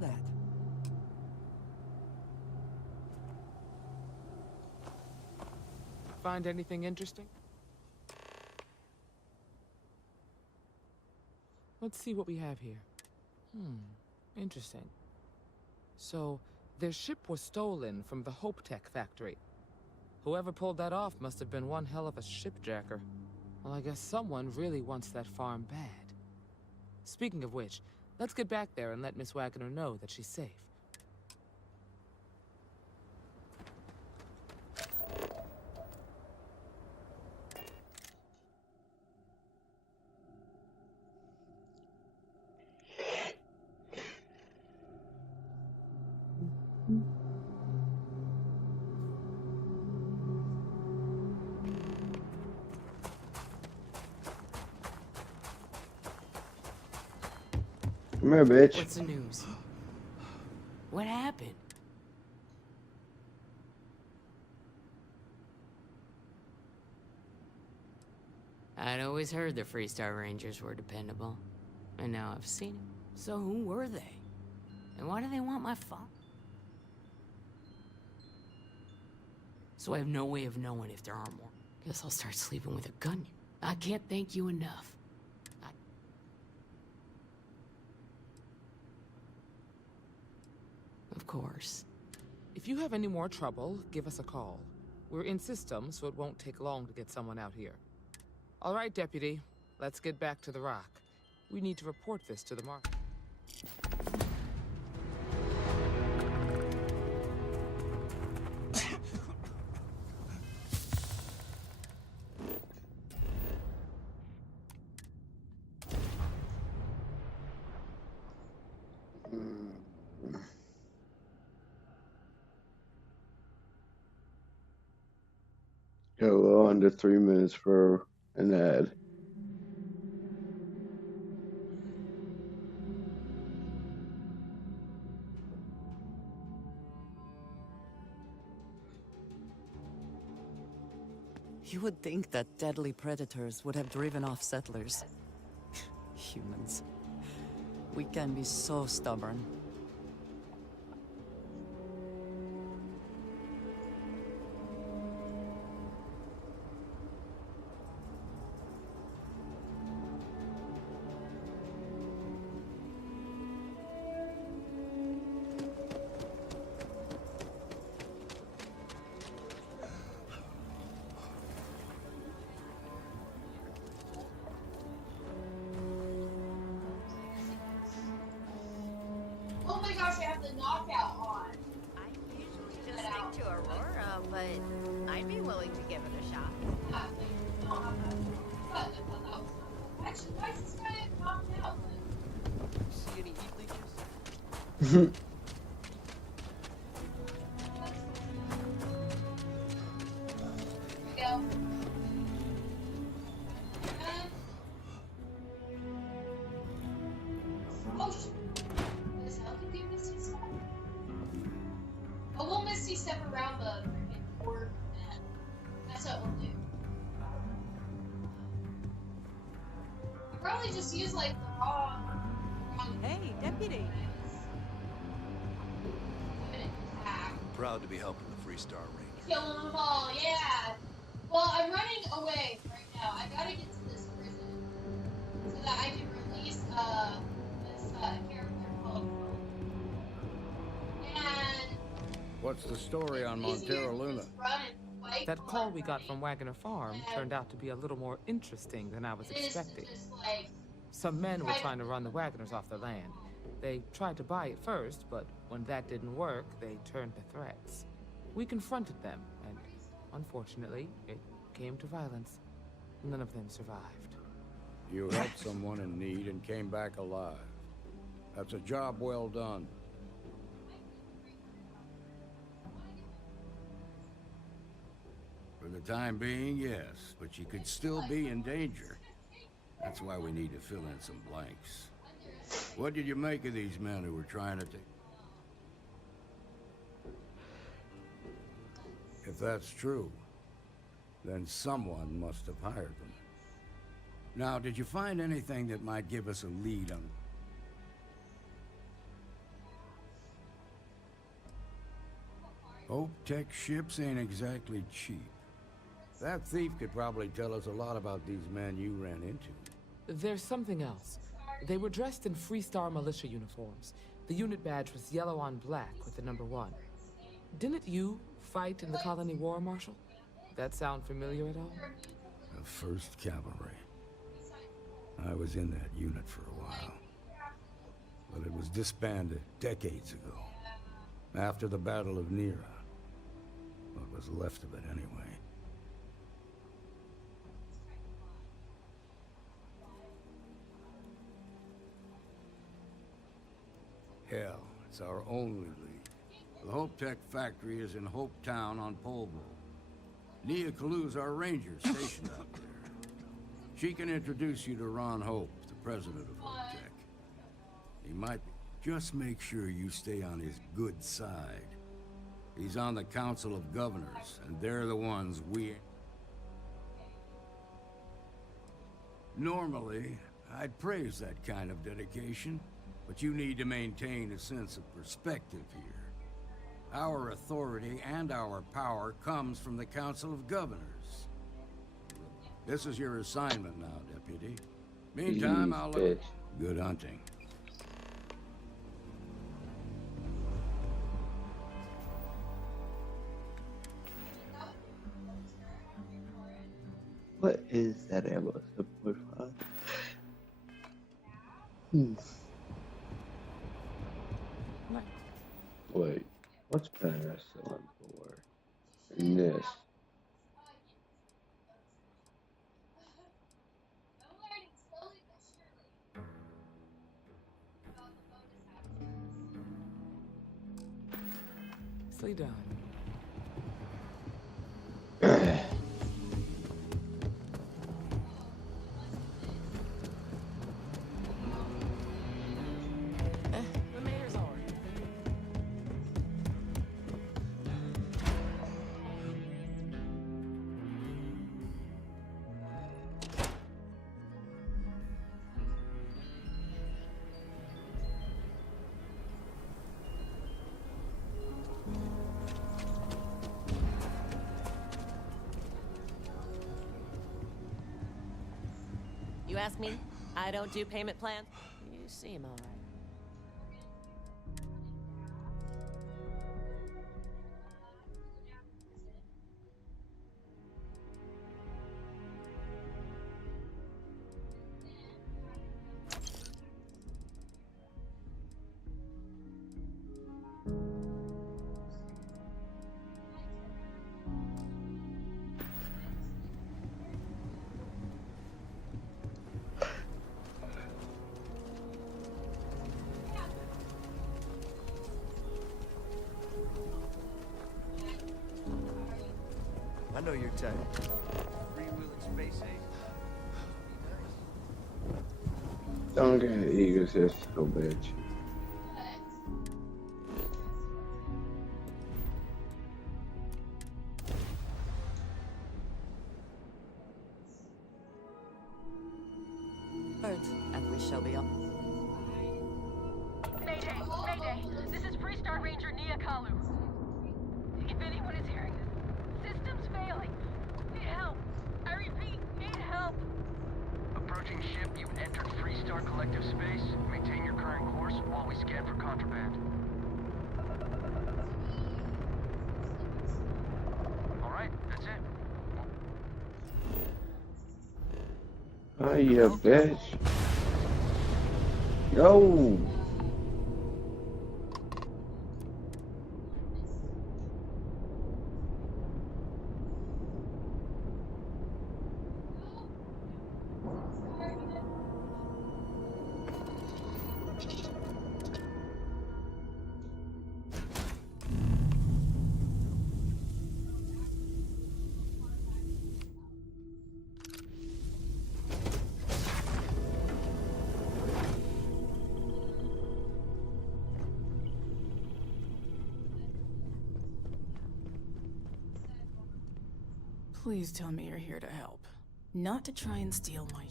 that. Find anything interesting? Let's see what we have here. Interesting. So, their ship was stolen from the Hope Tech factory. Whoever pulled that off must have been one hell of a shipjacker. Well, I guess someone really wants that farm bad. Speaking of which, let's get back there and let Miss Wagner know that she's safe. Come here, bitch. What's the news? What happened? I'd always heard the Freestar Rangers were dependable. And now I've seen them. So who were they? And why do they want my phone? So I have no way of knowing if there are more. Guess I'll start sleeping with a gun. I can't thank you enough. Of course. If you have any more trouble, give us a call. We're in system, so it won't take long to get someone out here. All right, Deputy. Let's get back to the rock. We need to report this to the market. Got a little under 3 minutes for an ad. You would think that deadly predators would have driven off settlers. Humans. We can be so stubborn. Oh my gosh, I have the knockout on. I usually just stick to Aurora, but I'd be willing to give it a shot. Yeah, you don't have that. But I thought that was actually, why is this guy knocked out? See any heat leeches? Here we go. Oh, this hell can do Misty Step? Oh, we'll Misty Step around the freaking board then. That's what we'll do. I probably just use like the wrong Hey, Deputy. attack. Proud to be helping the Freestar Rangers. Killing them all, yeah. Well, I'm running away right now. I gotta get to this prison so that I can release this character called Hope. And What's the story on it's easier Montero to Luna? just run and fight That call we got bloodline. from Wagner Farm turned out to be a little more interesting than I was It is expecting. just like Some men were trying to run the Wagners off the land. They tried to buy it first, but when that didn't work, they turned to threats. We confronted them, and unfortunately, it came to violence. None of them survived. You helped someone in need and came back alive. That's a job well done. For the time being, yes, but you could still be in danger. That's why we need to fill in some blanks. What did you make of these men who were trying to take? If that's true, then someone must have hired them. Now, did you find anything that might give us a lead on? Hope Tech ships ain't exactly cheap. That thief could probably tell us a lot about these men you ran into. There's something else. They were dressed in Freestar militia uniforms. The unit badge was yellow on black with the number 1. Didn't you fight in the Colony War, Marshal? That sound familiar at all? The 1st Cavalry. I was in that unit for a while. But it was disbanded decades ago. After the Battle of Nera. What was left of it, anyway. Hell, it's our only lead. The Hope Tech factory is in Hope Town on Polvo. Nia Kalu's our ranger stationed out there. She can introduce you to Ron Hope, the president of Hope Tech. He might just make sure you stay on his good side. He's on the Council of Governors, and they're the ones we... Normally, I'd praise that kind of dedication, but you need to maintain a sense of perspective here. Our authority and our power comes from the Council of Governors. This is your assignment now, Deputy. Meantime, I'll... Bitch. Good hunting. What is that ammo support file? Wait, what's past on for? And this. Stay down. The mayor's on. You ask me? I don't do payment plans. You seem all right. I know your type. Freewheeling space age. Don't get egotistical, bitch. And we shall be up. Mayday! Mayday! This is Freestar Ranger Nia Kalu. If anyone is hearing this, system's failing. Need help. I repeat, need help. Approaching ship, you've entered Freestar Collective space. Maintain your current course while we scan for contraband. Alright, that's it. Oh, you bitch. Go. Please tell me you're here to help. Not to try and steal my...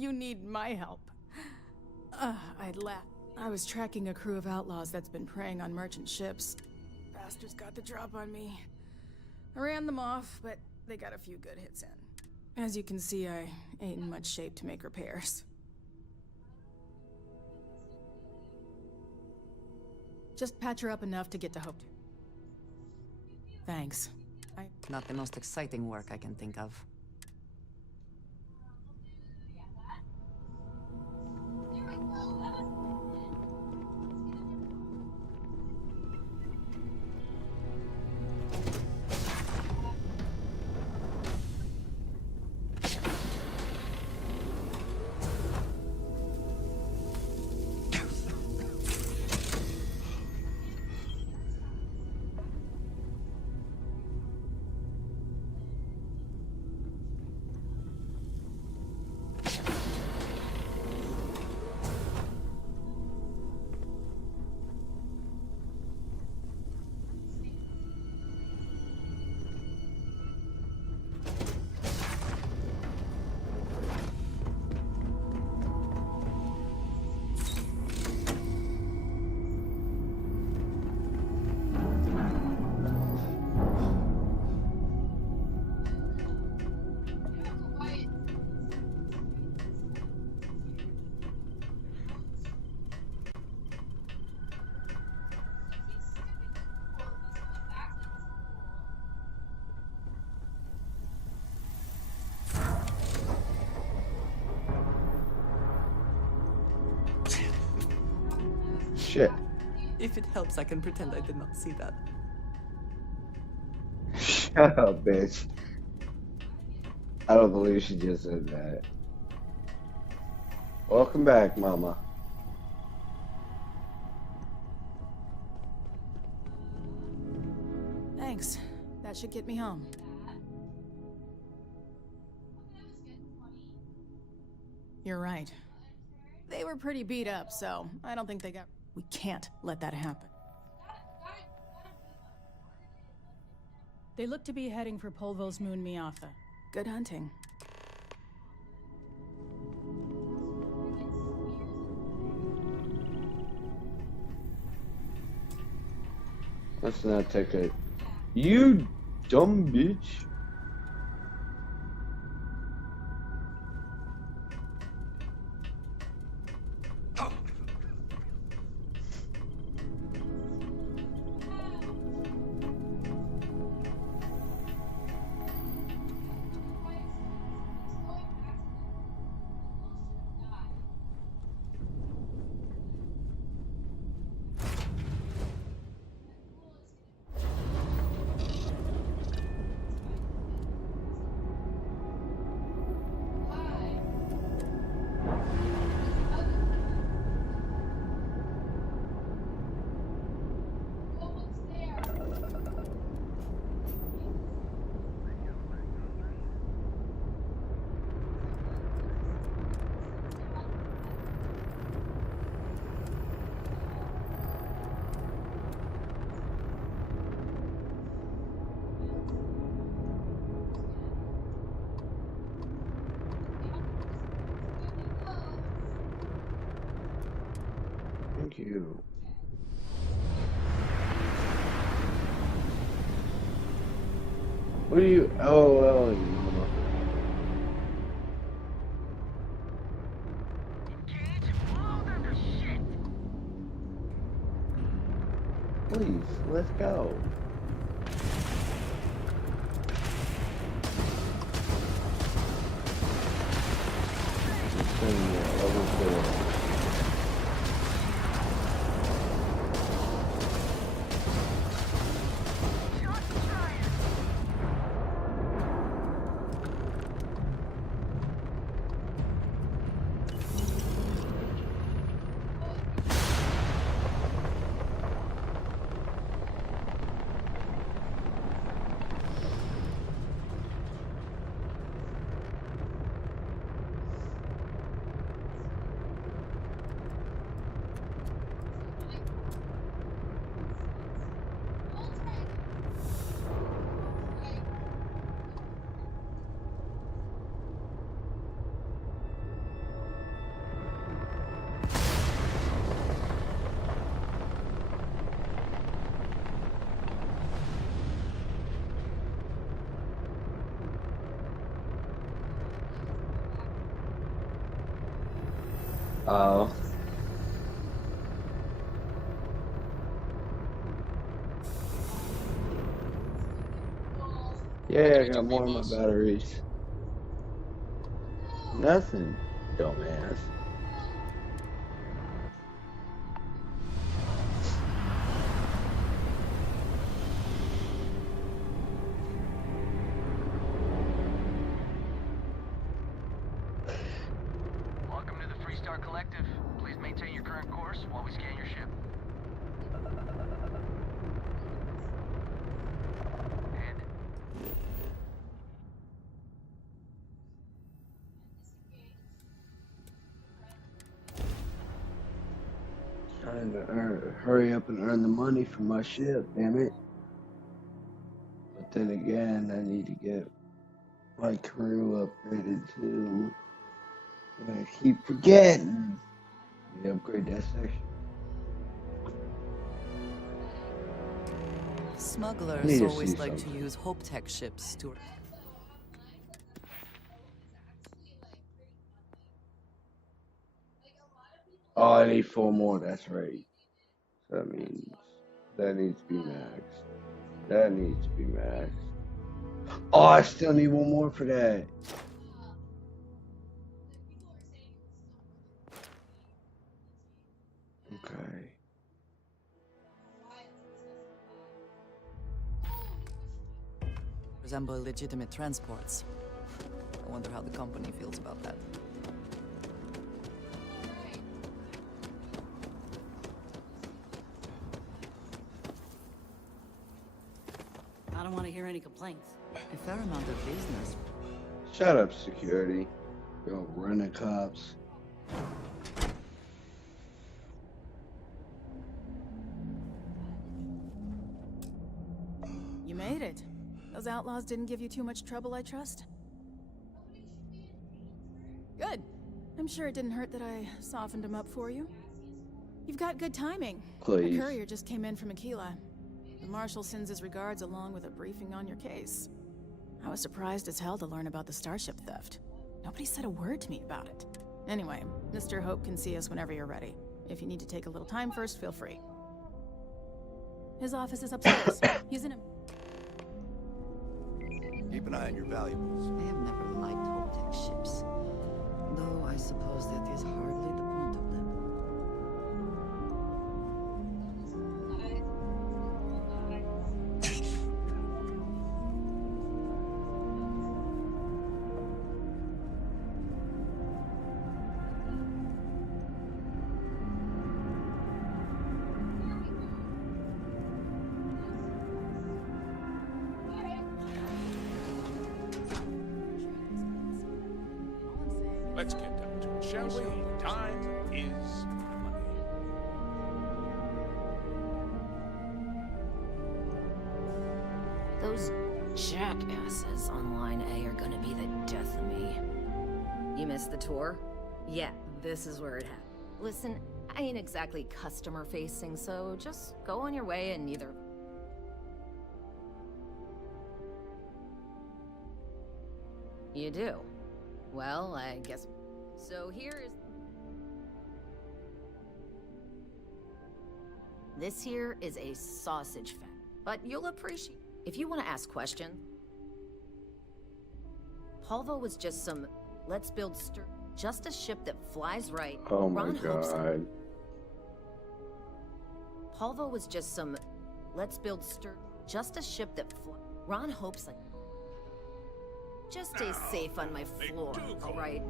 You need my help. I'd laugh. I was tracking a crew of outlaws that's been preying on merchant ships. Bastards got the drop on me. I ran them off, but they got a few good hits in. As you can see, I ain't in much shape to make repairs. Just patch her up enough to get to Hope. Thanks. Not the most exciting work I can think of. Shit. If it helps, I can pretend I did not see that. Shut up, bitch. I don't believe she just said that. Welcome back, Mama. Thanks. That should get me home. You're right. They were pretty beat up, so I don't think they got... We can't let that happen. They look to be heading for Polvo's moon Miafa. Good hunting. Let's not take it. You dumb bitch. Thank you. What are you? Oh, well, please, let's go. Level 4. Oh. Yeah, I got more of my batteries. Nothing, dumbass. Welcome to the Freestar Collective. Please maintain your current course while we scan your ship. And Trying to hurry up and earn the money for my ship, damn it. But then again, I need to get my crew upgraded too. And I keep forgetting. Need to upgrade that section. Smugglers Need to always see like to something. use Hope Tech ships to. Oh, I need 4 more, that's right. So that means that needs to be maxed. That needs to be maxed. Oh, I still need 1 more for that. Okay. Resemble legitimate transports. I wonder how the company feels about that. I don't want to hear any complaints. A fair amount of business. Shut up, security. Yo, running cops. You made it. Those outlaws didn't give you too much trouble, I trust? Good. I'm sure it didn't hurt that I softened them up for you. You've got good timing. Please. A courier just came in from Aquila. The Marshal sends his regards along with a briefing on your case. I was surprised as hell to learn about the starship theft. Nobody said a word to me about it. Anyway, Mr. Hope can see us whenever you're ready. If you need to take a little time first, feel free. His office is upstairs. He's in a... Keep an eye on your valuables. I have never liked Hope Tech ships. Though I suppose that is hardly the point of them. Let's get down to it, shall we? Time is money. Those jackasses on Line A are gonna be the death of me. You missed the tour? Yeah, this is where it happened. Listen, I ain't exactly customer facing, so just go on your way and either... You do? Well, I guess... So here is... This here is a sausage fest, but you'll appreciate... If you want to ask questions... Polvo was just some... Let's build just a ship that flies right. Oh my Ron hopes god. Polvo was just some... Let's build just a ship that Ron hopes like... Just stay safe on my floor, alright?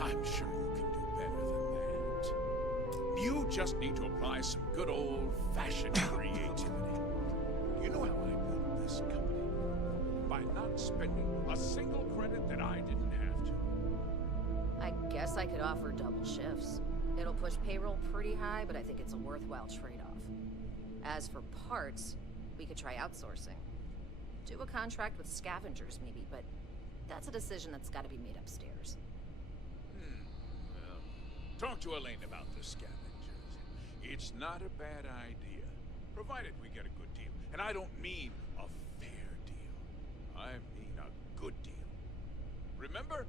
I'm sure you can do better than that. You just need to apply some good old-fashioned creativity. You know how I built this company? By not spending a single credit that I didn't have to. I guess I could offer double shifts. It'll push payroll pretty high, but I think it's a worthwhile trade-off. As for parts, we could try outsourcing. Do a contract with scavengers, maybe, but that's a decision that's got to be made upstairs. Well, talk to Elaine about the scavengers. It's not a bad idea, provided we get a good deal. And I don't mean a fair deal. I mean a good deal. Remember,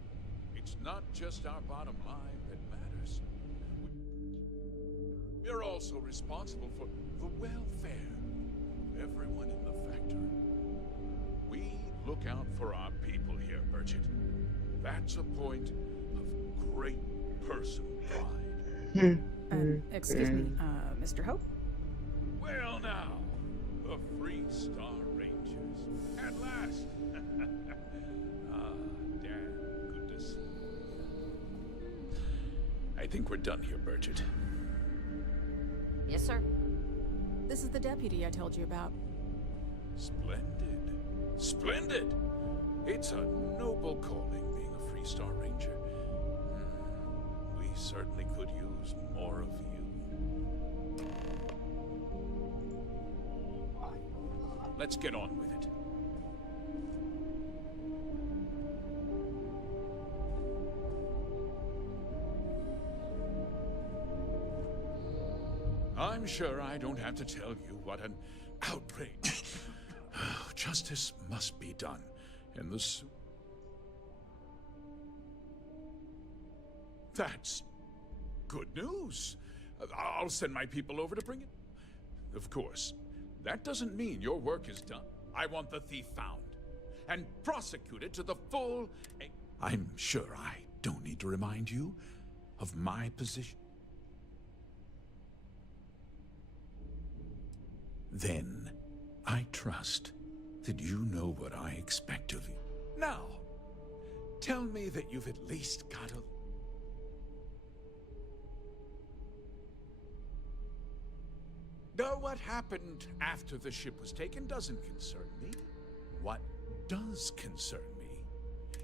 it's not just our bottom line that matters. You're also responsible for the welfare of everyone in the factory. We look out for our people here, Bridget. That's a point of great personal pride. Excuse me, Mr. Hope? Well now, the Free Star Rangers. At last. Ah, damn, good to see you. I think we're done here, Bridget. Yes, sir. This is the deputy I told you about. Splendid. Splendid! It's a noble calling being a Free Star Ranger. We certainly could use more of you. Let's get on with it. I'm sure I don't have to tell you what an outrage. Justice must be done, and the That's good news. I'll send my people over to bring it. Of course, that doesn't mean your work is done. I want the thief found and prosecuted to the full. I'm sure I don't need to remind you of my position. Then, I trust that you know what I expect of you. Now, tell me that you've at least got a... Now, what happened after the ship was taken doesn't concern me. What does concern me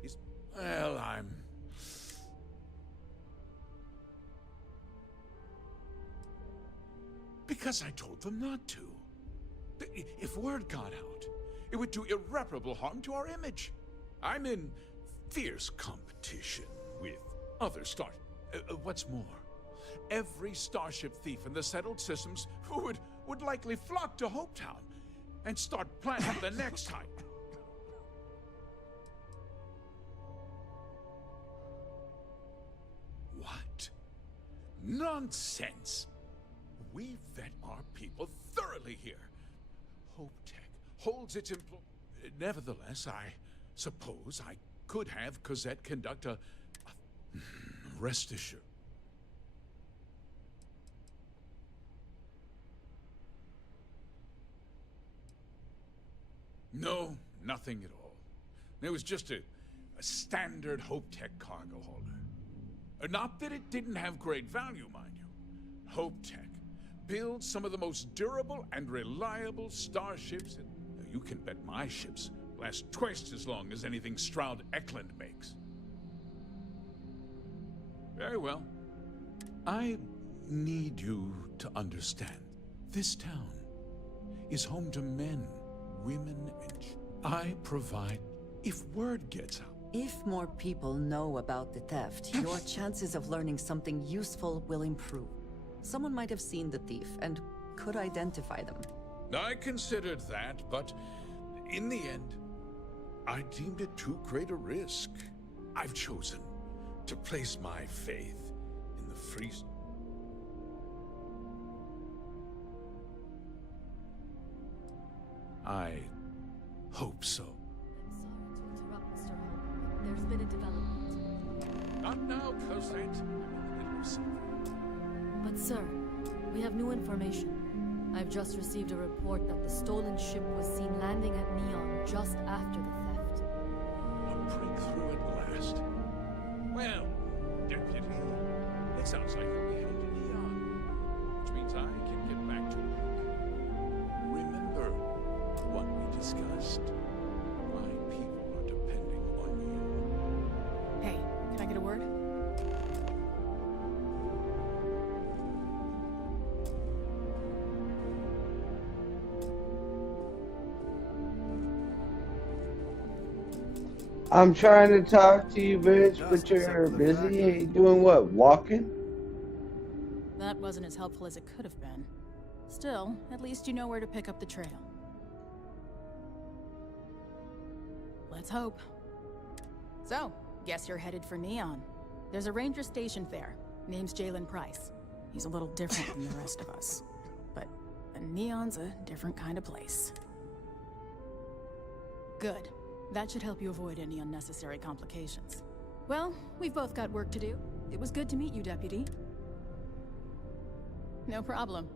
is... Well, because I told them not to. If word got out, it would do irreparable harm to our image. I'm in fierce competition with other what's more, every starship thief in the settled systems would likely flock to Hopetown and start planning the next heist. What? Nonsense! We vet our people thoroughly here. HopeTech holds its Nevertheless, I suppose I could have Cosette conduct a rest assured. No, nothing at all. It was just a standard HopeTech cargo holder. Not that it didn't have great value, mind you. HopeTech builds some of the most durable and reliable starships, and you can bet my ships last twice as long as anything Stroud Eklund makes. Very well. I need you to understand. This town is home to men, women, and I provide if word gets out. If more people know about the theft, your chances of learning something useful will improve. Someone might have seen the thief and could identify them. I considered that, but in the end, I deemed it too great a risk. I've chosen to place my faith in the free... I hope so. I'm sorry to interrupt, Mr. Hope. There's been a development. Not now, Cosette. I'm in the middle of something. But sir, we have new information. I've just received a report that the stolen ship was seen landing at Neon just after the theft. A breakthrough at last. Well, Deputy, it sounds like you'll be heading to Neon, which means I can get back to work. Remember what we discussed. My people are depending on you. Hey, can I get a word? I'm trying to talk to you, bitch, but you're busy. Hey, doing what? Walking? That wasn't as helpful as it could have been. Still, at least you know where to pick up the trail. Let's hope. So, guess you're headed for Neon. There's a ranger stationed there. Name's Jalen Price. He's a little different than the rest of us. But Neon's a different kind of place. Good. That should help you avoid any unnecessary complications. Well, we've both got work to do. It was good to meet you, Deputy. No problem.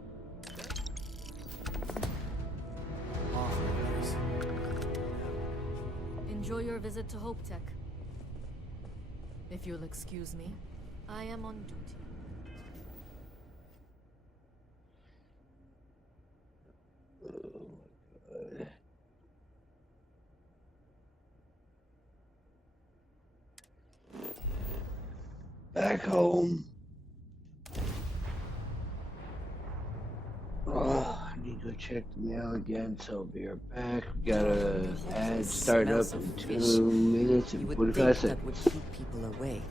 Enjoy your visit to Hope Tech. If you'll excuse me, I am on duty. Back home. Oh, I need to go check the mail again, so I'll be right back. We got a ad start up in 2 minutes and 45 seconds. That would keep people away.